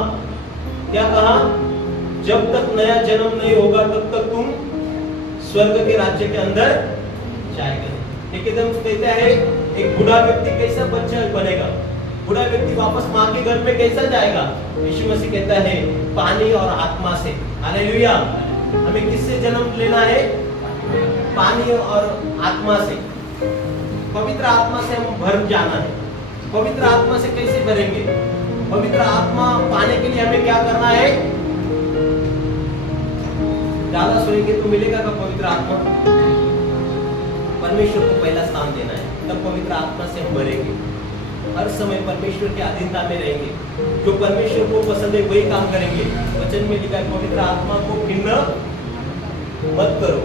क्या कहा, जब तक नया जन्म नहीं होगा तब तक तुम स्वर्ग के राज्य के अंदर जाएगा। निकोदेम कहता है, एक बूढ़ा व्यक्ति कैसा बच्चा बनेगा, बूढ़ा व्यक्ति वापस माँ के घर में कैसा जाएगा। यीशु मसीह कहता है, पानी और आत्मा से। हालेलुया। हमें किससे जन्म लेना है, पानी और आत्मा से। पवित्र आत्मा से हम भर जाना है। पवित्र आत्मा से कैसे भरेंगे, पवित्र आत्मा पाने के लिए हमें क्या करना है, ज्यादा सोएंगे तो मिलेगा का पवित्र आत्मा। परमेश्वर को पहला स्थान देना है, तब पवित्र आत्मा से हम भरेंगे। हर समय परमेश्वर के अधीनता में रहेंगे, जो परमेश्वर को पसंद है वही काम करेंगे। वचन में लिखा है, पवित्र आत्मा को खिन्न मत करो।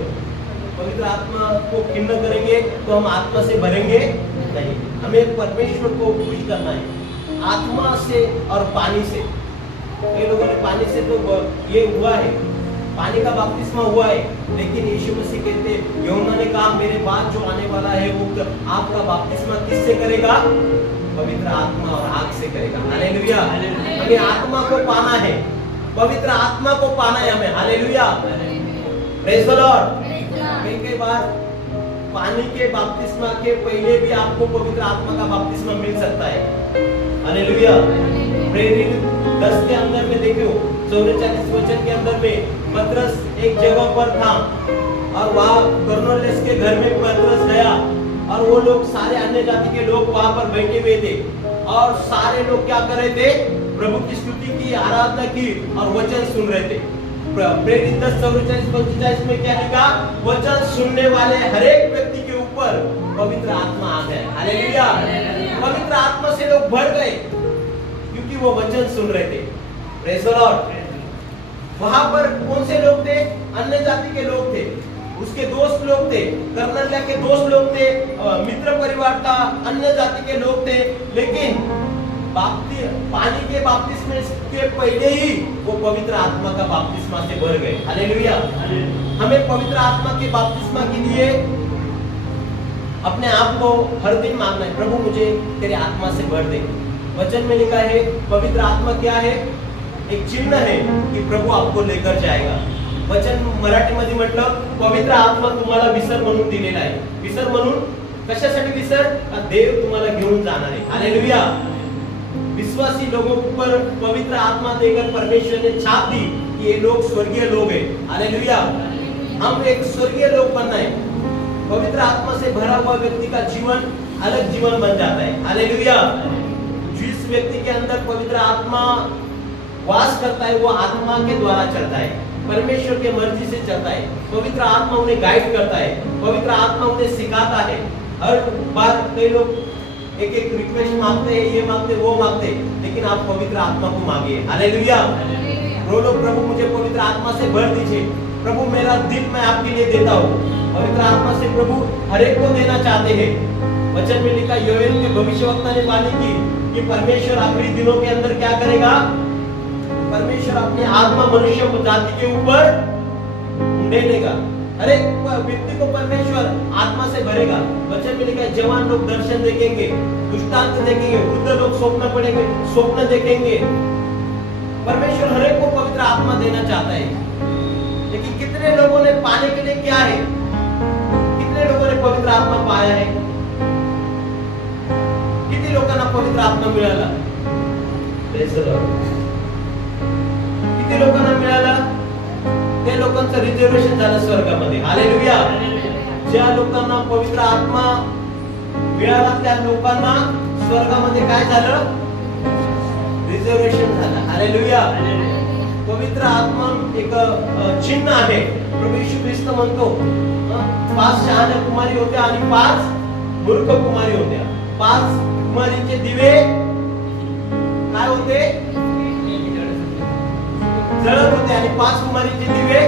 पवित्र आत्मा को खिन्न करेंगे तो हम आत्मा से भरेंगे नहीं। हमें परमेश्वर को खुश करना है, आत्मा से और पानी से। कई लोगों ने पानी से तो ये हुआ है, पानी का बपतिस्मा हुआ है, लेकिन यीशु मसीह कहते, यूहन्ना ने कहा, मेरे बाद जो आने वाला है वो आपका बपतिस्मा किससे करेगा, पवित्र आत्मा और आग से करेगा। हालेलुया। हमें आत्मा को पाना है, पवित्र आत्मा को पाना है हमें। हालेलुया। Praise the Lord. कई बार पानी के बपतिस्मा के पहले भी आपको पवित्र आत्मा का बपतिस्मा मिल सकता है। हालेलुया। प्रेरित 10 के अंदर में देखो, 44 वचन के अंदर में पतरस एक जगह पर था और वहां कुरनेलियुस के घर में पतरस गया और वो लोग सारे अन्य जाति के लोग वहां पर बैठे हुए थे और सारे लोग क्या कर रहे थे, प्रभु की स्तुति की, आराधना की और वचन सुन रहे थे। प्रेरित 10:44-45 में क्या लिखा? वचन सुनने वाले हर एक व्यक्ति के ऊपर पवित्र आत्मा आ गया। हालेलुया। पवित्र आत्मा से लोग भर गए क्योंकि वो वचन सुन रहे थे। Praise the Lord. वहां पर कौन से लोग थे? अन्य जाति के लोग थे, उसके दोस्त लोग थे, कर्नलिया के दोस्त लोग थे, मित्र परिवार था, अन्य जाति के लोग थे। लेकिन पानी के बपतिस्मे के पहले ही वो पवित्र आत्मा का बपतिस्मा से भर गए। हालेलुया। हमें पवित्र आत्मा के बपतिस्मा के लिए अपने आप को हर दिन मांगना है, प्रभु मुझे तेरे आत्मा से भर दे। वचन में लिखा है पवित्र आत्मा क्या है? एक चिन्ह है कि प्रभु आपको लेकर जाएगा। वचन मराठीमध्ये म्हटलं पवित्र आत्मा तुम्हाला विसर म्हणून दिलेला आहे। विसर म्हणून कशासाठी विसर? देव तुम्हाला घेऊन जाणार आहे। हालेलुया। विश्वासी लोगों पर पवित्र आत्मा देकर परमेश्वर ने छाप दी कि ये लोग स्वर्गीय लोग हैं। हालेलुया। हम एक स्वर्गीय लोग बनना है। पवित्र आत्मा से भरा हुआ व्यक्ति का जीवन अलग जीवन बन जाता है। हालेलुया। जिस व्यक्ति के अंदर पवित्र आत्मा वास करता है वो आत्मा के द्वारा चलता है, परमेश्वर के मर्जी से चलता है। पवित्र आत्मा उन्हें गाइड करता है, पवित्र आत्मा उन्हें सिखाता है। हर बार कई लोग एक एक रिक्वेस्ट मांगते हैं, ये मांगते वो मांगते, लेकिन आप पवित्र आत्मा को मांगिए। हालेलुया। बोलो प्रभु मुझे पवित्र आत्मा से भर दीजिए। प्रभु मेरा दिल मैं आपके लिए देता हूँ। पवित्र आत्मा से प्रभु हर एक को देना चाहते हैं। वचन में लिखा, योएल के भविष्यवक्ता ने वाणी की कि परमेश्वर आखिरी दिनों के अंदर क्या करेगा? परमेश्वर अपनी आत्मा मनुष्य जाति के ऊपर ढेलेगा। हर एक व्यक्ति को परमेश्वर आत्मा से भरेगा। वचन में लिखा है जवान लोग दर्शन देखेंगे, दृष्टांत देखेंगे, वृद्ध लोग स्वप्न पढ़ेंगे, स्वप्न देखेंगे। परमेश्वर हर एक को पवित्र आत्मा देना चाहता है, लेकिन कितने लोगों ने पाने के लिए क्या है? कितने लोगों ने पवित्र आत्मा पाया है? किती लोकांना पवित्र आत्मा मिळाला? Praise the Lord. किती लोकांना मिळाला? त्या लोकांचं रिझर्वेशन झालं स्वर्गामध्ये। हालेलुया। ज्या लोकांना पवित्र आत्मा मिळाला त्या लोकांना स्वर्गामध्ये काय झालं? रिझर्वेशन झालं। हालेलुया। पवित्र आत्मा एक चिन्ह आहे। प्रभू येशू ख्रिस्त म्हणतो 5 शहाण्या कुमारी होत्या आणि 5 मूर्ख कुमारी होत्या। 5 कुमारीचे दिवे काय होते? जळत होते आणि 5 कुमारीचे दिवे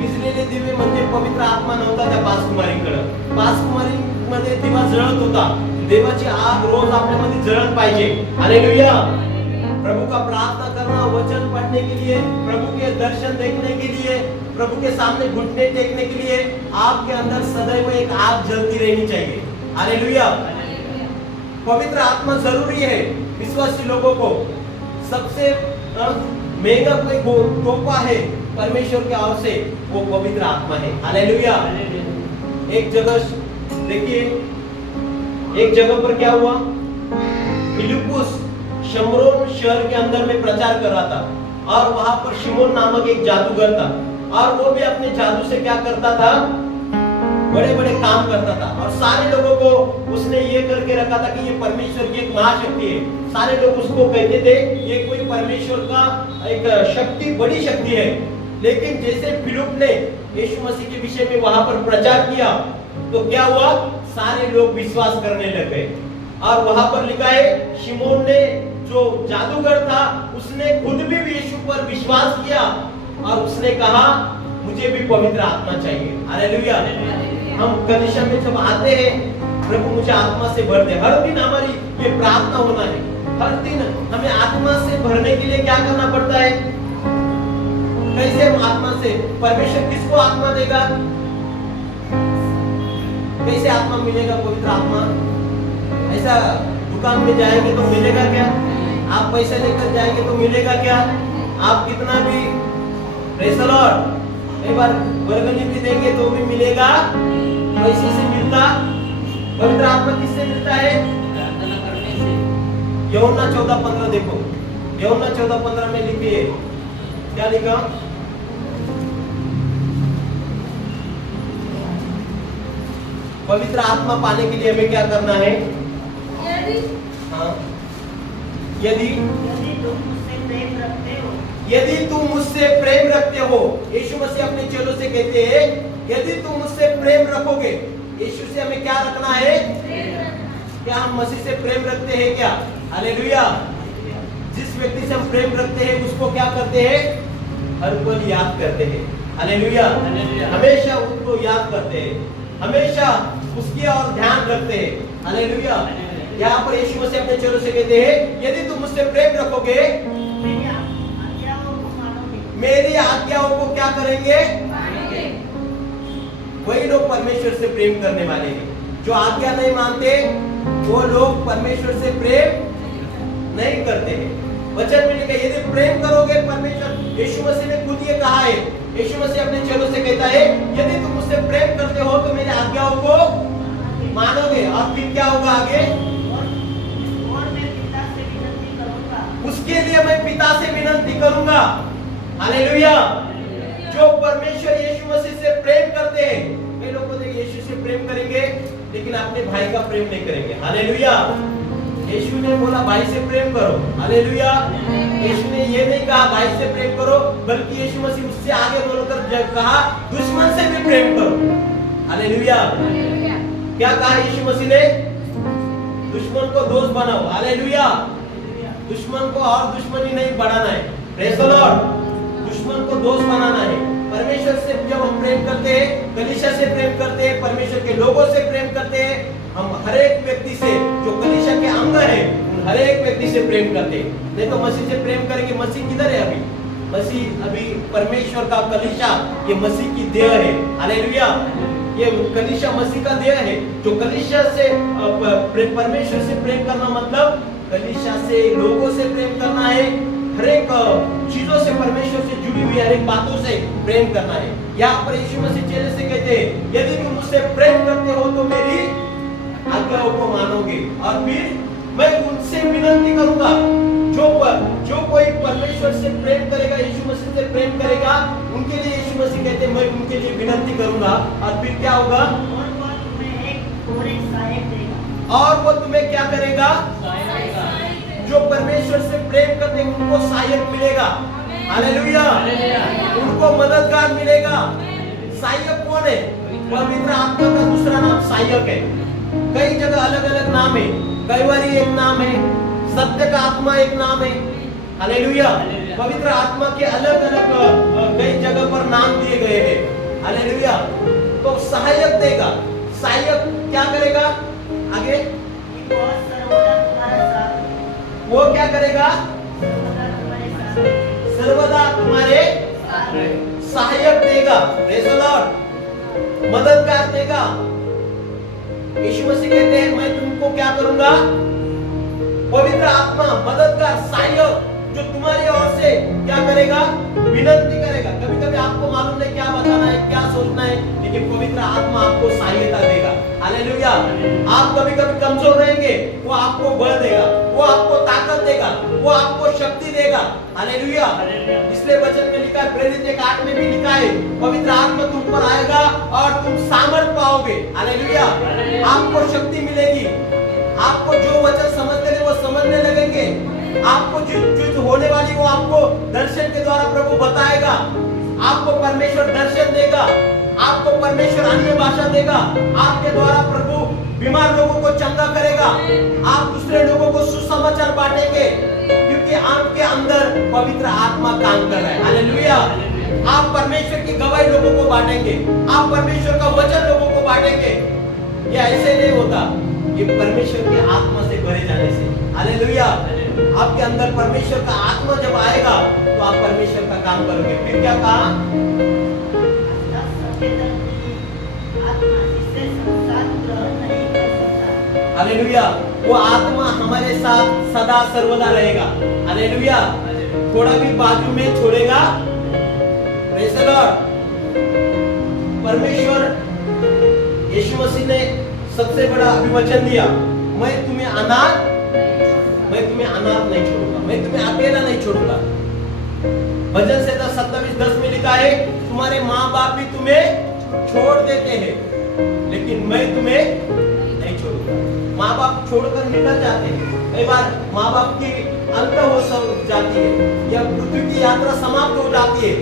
विझलेले दिवे म्हणजे पवित्र आत्मा नव्हता त्या 5 कुमारींकडे। 5 कुमारींमध्ये दिवा जळत होता। देवाची आग रोज आपल्यामध्ये जळत पाहिजे। हालेलुया। प्रभु का प्रार्थना करना, वचन पढ़ने के लिए, प्रभु के दर्शन देखने के लिए, प्रभु के सामने घुटने टेकने के लिए आपके अंदर सदैव एक आग जलती रहनी चाहिए। हालेलुया। पवित्र आत्मा जरूरी है विश्वासी लोगों को। सबसे महंगा कोई तोहफा है परमेश्वर की ओर से, वो पवित्र आत्मा है। हालेलुया। एक जगह देखिए, एक जगह पर क्या हुआ? फिलिप्पुस शमरोन शहर के अंदर में प्रचार कर रहा था और वहां पर शिमोन नामक एक जादूगर था और वो भी अपने जादू से क्या करता था? बड़े बड़े काम करता था और सारे लोगों को उसने ये करके रखा था कि ये परमेश्वर की एक महाशक्ति है। सारे लोग उसको कहते थे ये कोई परमेश्वर का एक शक्ति, बड़ी शक्ति है। लेकिन जैसे फिलिप ने यीशु मसीह के विषय में वहां पर प्रचार किया तो क्या हुआ? सारे लोग विश्वास करने लग गए। और वहां पर लिखा है शिमोन ने जो जादूगर था उसने खुद भी यीशु पर विश्वास किया और उसने कहा मुझे भी पवित्र आत्मा चाहिए। हालेलुया। हम कलीसिया में जब आते हैं, प्रभु मुझे आत्मा से भर दे। हर दिन हमारी ये प्रार्थना होना है। हर दिन हमें आत्मा से भरने के लिए क्या करना पड़ता है? कैसे हम आत्मा से? परमेश्वर किसको आत्मा देगा? कैसे आत्मा मिलेगा? पवित्र आत्मा ऐसा दुकान में जाएंगे तो मिलेगा क्या? आप पैसे लेकर जाएंगे तो मिलेगा क्या? आप कितना भी प्रेज़ द लॉर्ड कई बार वर्गनी भी देंगे तो भी मिलेगा? पैसे से मिलता? पवित्र आत्मा किससे मिलता है? प्रार्थना करने से। यूहन्ना 14:15 देखो। यूहन्ना 14:15 में लिखिए, क्या लिखा? पवित्र आत्मा पाने के लिए हमें क्या करना है? यदि तुम मुझसे प्रेम रखते हो, यदि तुम मुझसे प्रेम हो। यीशु मसीह अपने चेलों से कहते हैं यदि तुम मुझसे प्रेम रखोगे, यीशु से हमें क्या रखना है? क्या हम मसीह से प्रेम रखते हैं क्या? हालेलुया। जिस व्यक्ति से हम प्रेम रखते हैं उसको क्या करते हैं? हर पल याद करते हैं। हालेलुया। हमेशा उसको याद करते हैं, हमेशा उसकी और ध्यान रखते हैं। हालेलुया। यहाँ पर यीशु मसीह अपने चेलों से कहते हैं यदि तुम मुझसे प्रेम रखोगे, मेरी आज्ञाओं को क्या करेंगे? वही लोग परमेश्वर से प्रेम करने वाले हैं। जो आज्ञा नहीं मानते वो लोग परमेश्वर से प्रेम नहीं करते हैं। वचन में लिखा है यदि प्रेम करोगे परमेश्वर, यीशु मसीह ने खुद ये कहा है। यीशु मसीह अपने चेलों से कहता है यदि तुम मुझसे प्रेम करते हो तो मेरी आज्ञाओं को मानोगे। और फिर क्या होगा आगे? और मैं पिता से विनती करूंगा, उसके लिए मैं पिता से विनती करूंगा। हालेलुया। जो परमेश्वर यीशु मसीह से प्रेम करते हैं, कई लोग बोलते हैं यीशु से प्रेम करेंगे लेकिन अपने भाई का प्रेम नहीं करेंगे। हालेलुया। यीशु ने बोला भाई से प्रेम करो। हालेलुया। यीशु ने ये नहीं कहा भाई से प्रेम करो, बल्कि यीशु मसीह उससे आगे बोलकर कहा दुश्मन से भी प्रेम करो। हालेलुया। क्या कहा यीशु मसीह ने? दुश्मन को दोस्त बनाओ। हालेलुया। दुश्मन को और दुश्मनी नहीं बढ़ाना है। Praise the Lord. दुश्मन को दोस्त बनाना है। परमेश्वर से जब हम प्रेम करते हैं, कलीसिया से प्रेम करते हैं, परमेश्वर के लोगों से प्रेम करते हैं, हम हर एक व्यक्ति से जो कलीसिया के अंग है उन हर एक व्यक्ति से प्रेम करते हैं। नहीं तो मसीह से प्रेम करेंगे। मसीह किधर है अभी? मसीह अभी परमेश्वर का कलीसिया, ये मसीह की देह है। हालेलुया। ये कलीसिया मसीह का देह है। जो कलीसिया से परमेश्वर से प्रेम करना मतलब कलीसिया से, लोगों से प्रेम करना है, हर एक चीजों से, परमेश्वर से जुड़ी हुई हर एक बातों से प्रेम करना है। यहाँ पर यीशु मसीह चेले से कहते हैं यदि तुम मुझसे प्रेम करते हो तो मेरी आज्ञाओं को मानोगे। और फिर मैं उनसे विनती करूंगा। जो कोई परमेश्वर से प्रेम करेगा, यीशु मसीह से प्रेम करेगा, उनके लिए यीशु मसीह कहते हैं मैं उनके लिए विनती करूंगा। और फिर क्या होगा? और वह तुम्हें एक और एक सहायक देगा। और वो तुम्हें क्या करेगा? जो परमेश्वर से प्रेम करते हैं उनको सहायक मिलेगा। हालेलुया। उनको मददगार मिलेगा। सहायक कौन है? पवित्र आत्मा का दूसरा नाम सहायक है। कई जगह अलग अलग नाम है। कई बार एक नाम है, सत्य का आत्मा एक नाम है। हालेलुया। पवित्र आत्मा के अलग अलग कई जगह पर नाम दिए गए हैं। हालेलुया। तो सहायक देगा। सहायक क्या करेगा? आगे वह सर्वदा तुम्हारे साथ, वो क्या करेगा? सर्वदा तुम्हारे साथ, सर्वदा तुम्हारे सहायक देगा। Praise the Lord. मददगार देगा। यीशु मसीह कहते हैं मैं तुमको क्या करूंगा? पवित्र आत्मा, मददगार, सहायक जो तुम्हारी ओर से क्या करेगा? विनती करेगा। कभी कभी आपको मालूम नहीं क्या बताना है, क्या सोचना है, लेकिन पवित्र आत्मा आपको सहायता देगा। हालेलुया। आप कभी कभी कमजोर रहेंगे, वो आपको बल देगा, वो आपको ताकत देगा, वो आपको शक्ति देगा। हालेलुया। इसलिए वचन में लिखा है, प्रेरित 1:8 में भी लिखा है पवित्र आत्मा तुम पर आएगा और तुम सामर्थ पाओगे। हालेलुया। आपको शक्ति मिलेगी। आपको जो वचन समझते थे वो समझने लगेंगे। आपको जो होने वाली वो आपको दर्शन के द्वारा प्रभु बताएगा। आपको परमेश्वर दर्शन देगा। आपको परमेश्वर अन्य भाषा देगा। आपके द्वारा प्रभु बीमार लोगों को चंगा करेगा। आप दूसरे लोगों को सुसमाचार बांटेंगे क्योंकि आपके अंदर पवित्र आत्मा काम कर रहा है। हालेलुया। आप परमेश्वर की गवाही लोगों को बांटेंगे। आप परमेश्वर का वचन लोगों को बांटेंगे। ये ऐसे नहीं होता, ये परमेश्वर की आत्मा से भरे जाने से। हालेलुया। आपके अंदर परमेश्वर का आत्मा जब आएगा तो आप परमेश्वर का काम करोगे। फिर क्या कहा? हालेलुया। वो आत्मा हमारे साथ सदा सर्वदा रहेगा। हालेलुया। थोड़ा भी बाजू में छोड़ेगा। Praise the Lord. परमेश्वर यीशु मसीह ने सबसे बड़ा अभिवचन दिया, मैं तुम्हें अनाथ नहीं छोड़ूंगा, मैं तुम्हें अकेला नहीं छोड़ूंगा। भजन संहिता 27:10 में लिखा है तुम्हारे माँ बाप भी तुम्हें छोड़ देते हैं लेकिन मैं तुम्हें नहीं छोड़ूंगा। माँ बाप छोड़कर निकल जाते हैं। कई बार माँ बाप की अंत हो जाती है या पृथ्वी की यात्रा समाप्त हो जाती है,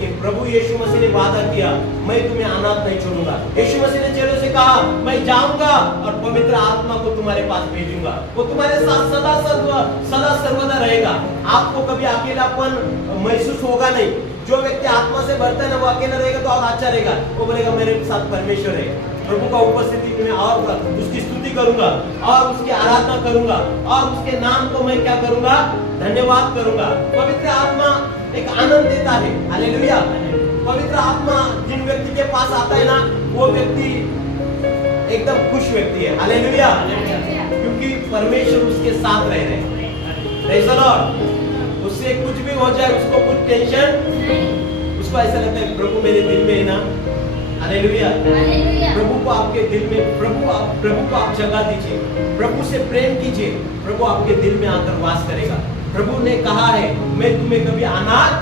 लेकिन प्रभु यीशु मसीह ने वादा किया, मैं तुम्हें अनाथ नहीं छोड़ूंगा। यीशु मसीह ने चेलों से कहा, मैं जाऊंगा और पवित्र आत्मा को तुम्हारे पास भेजूंगा, वो तुम्हारे साथ सदा सर्वदा रहेगा। आपको कभी अकेलापन महसूस होगा नहीं। जो व्यक्ति आत्मा से भरता है ना, वो अकेला रहेगा तो और अच्छा रहेगा। वो बोलेगा मेरे साथ परमेश्वर है, प्रभु का उपस्थिति में और उसकी स्तुति करूंगा और उसकी आराधना करूंगा और उसके नाम को मैं क्या करूंगा, धन्यवाद करूंगा। पवित्र आत्मा एक आनंद देता है। हालेलुया। पवित्र आत्मा जिन व्यक्ति के पास आता है ना, वो व्यक्ति एकदम खुश व्यक्ति है। हालेलुया। क्योंकि परमेश्वर उसके साथ रह रहे हैं। Praise the Lord. उससे कुछ भी हो जाए उसको कुछ टेंशन, उसको ऐसा लगता है प्रभु मेरे दिल में है ना। हालेलुया। प्रभु को आपके दिल में, प्रभु को आप जगह दीजिए, प्रभु से प्रेम कीजिए, प्रभु आपके दिल में आकर वास करेगा। प्रभु ने कहा है, मैं तुम्हें कभी अनाथ,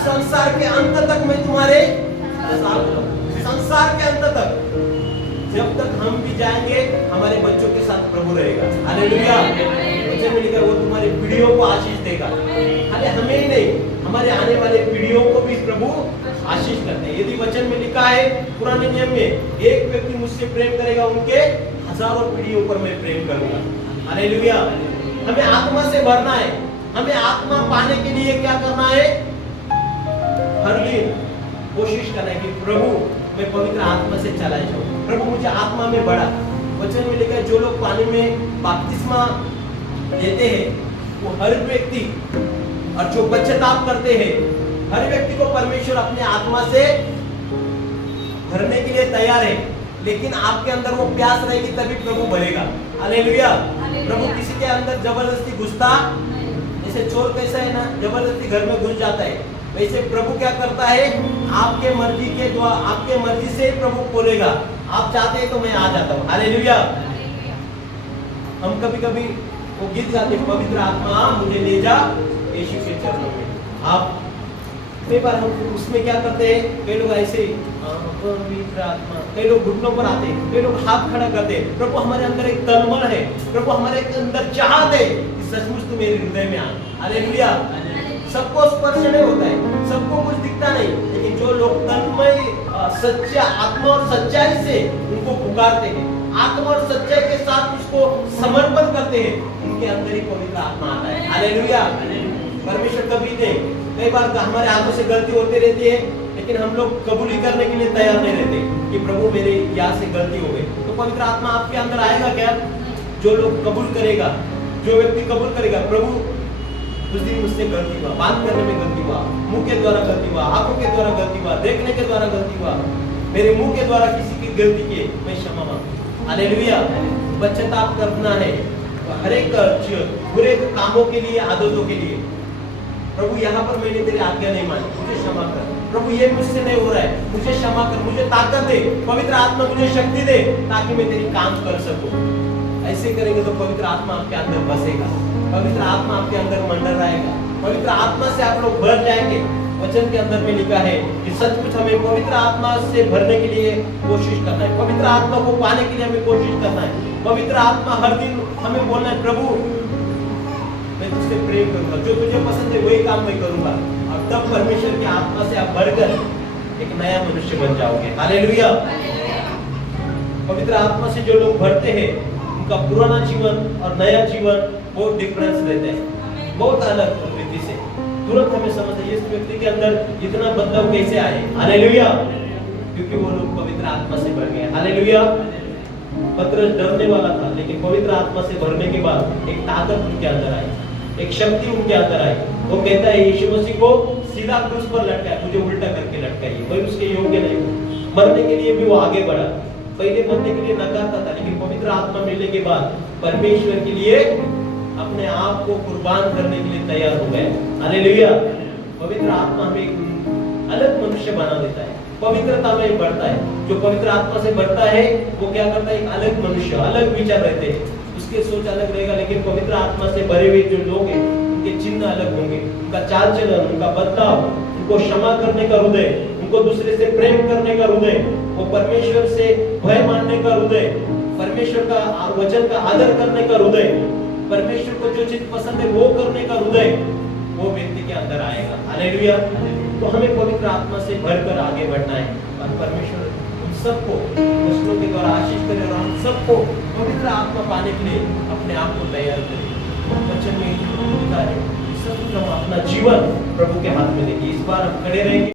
संसार के अंत तक मैं तुम्हारे संसार के अंत तक, जब तक हम भी जाएंगे हमारे बच्चों के साथ प्रभु रहेगा। हालेलुया। वचन में लिखा है, वो तुम्हारी पीढ़ियों को आशीष देगा। अरे हमें ही नहीं, हमारे आने वाले पीढ़ियों को भी प्रभु आशीष करते हैं। यदि वचन में लिखा है पुराने नियम में, एक व्यक्ति मुझसे प्रेम करेगा, उनके हजारों पीढ़ियों पर मैं प्रेम करूंगा। हालेलुया। हमें आत्मा से भरना है। हमें आत्मा पाने के लिए क्या करना है? हर दिन कोशिश करना है कि प्रभु मैं पवित्र आत्मा से चला जाऊं, प्रभु मुझे आत्मा में बढ़ा। वचन में लिखा है, जो लोग पानी में बपतिस्मा लेते हैं वो हर व्यक्ति, और जो पश्चाताप करते हैं, हर व्यक्ति को परमेश्वर अपने आत्मा से भरने के लिए तैयार है। लेकिन आपके अंदर वो प्यास रहेगी तभी प्रभु भरेगा। हालेलुया। प्रभु किसी के अंदर जबरदस्ती घुसता, जैसे चोर कैसा है ना, जबरदस्ती घर में घुस जाता है, वैसे प्रभु क्या करता है, आपके मर्जी के द्वारा, आपके मर्जी से प्रभु बोलेगा, आप चाहते हैं तो मैं आ जाता हूँ। हालेलुया। हम कभी कभी वो गीत गाते, पवित्र आत्मा मुझे ले जा यीशु के चरणों में। आप कई बार हम उसमें क्या करते हैं, कई लोग ऐसे पवित्र आत्मा, कई लोग घुटनों पर आते हैं, कई लोग हाथ खड़ा करते हैं। प्रभु हमारे अंदर एक तलमल है, प्रभु हमारे अंदर चाहत है कि सचमुच तू मेरे हृदय में आ। हालेलुया। सबको स्पर्श नहीं होता है, सबको कुछ दिखता नहीं, लेकिन जो लोग तन्मय सच्चा आत्मा और सच्चाई से उनको पुकारते हैं, आत्मा और सच्चाई के साथ उसको समर्पण करते हैं, उनके अंदर ही पवित्र आत्मा आता है। हालेलुया। परमेश्वर कभी नहीं, कई बार हमारे हाथों से गलती होती रहती है, लेकिन हम लोग कबूली करने के लिए तैयार नहीं रहते कि प्रभु मेरे यहाँ से गलती हो गई। तो पवित्र आत्मा आपके अंदर आएगा क्या? जो लोग कबूल करेगा, जो व्यक्ति कबूल करेगा, प्रभु उस दिन मुझसे गलती हुआ, बात करने में गलती हुआ, मुंह के द्वारा गलती हुआ, आंखों के द्वारा गलती हुआ, देखने के द्वारा गलती हुआ, मेरे मुंह के द्वारा किसी की गलती की, मैं क्षमा मांगता हूं। हालेलुया। पश्चाताप करना है हर एक बुरे कामों के लिए, आदतों के लिए। प्रभु यहाँ पर मैंने तेरी आज्ञा नहीं मानी, मुझे क्षमा कर। प्रभु ये मुझसे नहीं हो रहा है, मुझे क्षमा कर, मुझे ताकत दे, पवित्र आत्मा मुझे शक्ति दे ताकि मैं तेरी काम कर सकूं। ऐसे करेंगे तो पवित्र आत्मा आपके अंदर बसेगा, पवित्र आत्मा आपके अंदर मंडल रहेगा, पवित्र आत्मा से आप लोग भर जाएंगे। वचन के अंदर में लिखा है कि सचमुच हमें पवित्र आत्मा से भरने के लिए कोशिश करना है, पवित्र आत्मा को पाने के लिए हमें कोशिश करना है। पवित्र आत्मा हर दिन हमें बोलना है, प्रभु मैं तुझसे प्रेम करूंगा, जो तुझे पसंद है वही काम मैं करूंगा। और तब परमेश्वर की आत्मा से आप भरकर एक नया मनुष्य बन जाओगे। हालेलुया। पवित्र आत्मा से जो लोग भरते हैं, उनका पुराना जीवन और नया जीवन बहुत डिफरेंस रहता है, बहुत अलग प्रवृत्ति से। तुरंत हमें समझ है इस व्यक्ति के अंदर इतना बदलाव कैसे आए। हालेलुया। क्योंकि वो लोग पवित्र आत्मा से भर गए। हालेलुया। पतरस डरने वाला था, लेकिन पवित्र आत्मा से भरने के बाद एक ताकत उनके अंदर आई, एक शक्ति उनके अंदर आई। वो कहता है यीशु मसीह को सीधा क्रूस पर लटकाया, मुझे उल्टा करके लटकाइए, मैं उसके योग्य नहीं हूँ। मरने के लिए भी वो आगे बढ़ा, पहले मरने के लिए नकारता था, लेकिन पवित्र आत्मा मिलने के बाद परमेश्वर के लिए अपने आप को कुर्बान करने के लिए तैयार हो गए। हालेलुया। पवित्र आत्मा हमें एक अलग मनुष्य बना देता है, पवित्रता में बढ़ता है। जो पवित्र आत्मा से बढ़ता है वो क्या करता है, एक अलग मनुष्य, अलग विचार रहते हैं, उसके सोच अलग रहेगा। लेकिन पवित्र आत्मा से भरे हुए जो लोग हैं उनके चिन्ह अलग होंगे, उनका चाल चलन, उनका बदलाव, उनको क्षमा करने का हृदय, उनको दूसरे से प्रेम करने का हृदय, वो परमेश्वर से भय मानने का हृदय, परमेश्वर का वचन का आदर करने का हृदय, परमेश्वर को जो चीज पसंद है वो करने का हृदय, वो व्यक्ति के अंदर आएगा। हालेलुया। तो हमें पवित्र आत्मा से भरकर आगे बढ़ना है और परमेश्वर उन सबको वचनों के द्वारा आशीष करे और हम सबको पवित्र आत्मा पाने के लिए अपने आप को तैयार करें। वचन में लिखा है सब हम अपना जीवन प्रभु के हाथ में देंगे। इस बार हम खड़े रहेंगे।